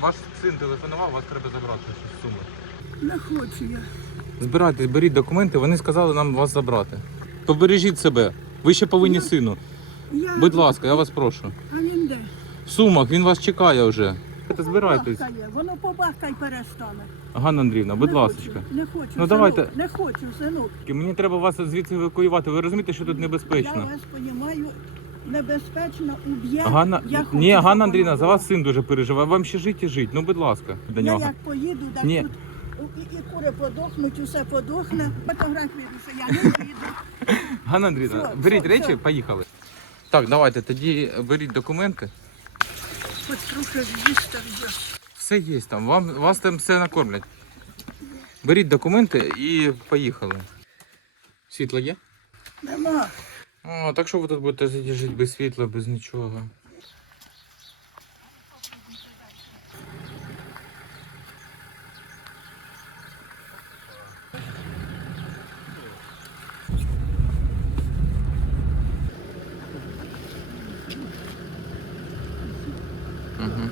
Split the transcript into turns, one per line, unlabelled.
Ваш син телефонував, вас треба забрати щось з суми.
Не хочу я.
Збирайтесь, беріть документи, вони сказали нам вас забрати. Побережіть себе. Ви ще повинні сину.
я...
Будь ласка, я вас прошу.
А він де?
В Сумах, він вас чекає вже. Збирайтесь.
Бахкає. Воно побахкай перестане.
Ганна Андріївна, будь
не
ласка.
Хочу, не хочу,
Ну,
синок,
давайте.
Не хочу, синок.
Мені треба вас звідси евакуювати. Ви розумієте, що тут небезпечно?
Я вас розумію, небезпечно, уб'є.
Ганна,
я хочу,
ні, Ганна Андріївна, за вас син дуже переживає. Вам ще жити і жити. Ну, будь ласка, до
Я
нього.
як поїду, так
Ні.
тут і, і кури подохнуть, усе подохне. Фотографію, що я не їду.
Ганна Андріївна,
Все,
беріть
все,
речі,
все.
поїхали. Так, давайте тоді беріть документи.
Хоч трохи з'їсти вже.
Все є там. Вам вас там все накормлять. Беріть документи і поїхали. Світло є?
Нема.
О, так що ви тут будете жити без світла, без нічого. Угу.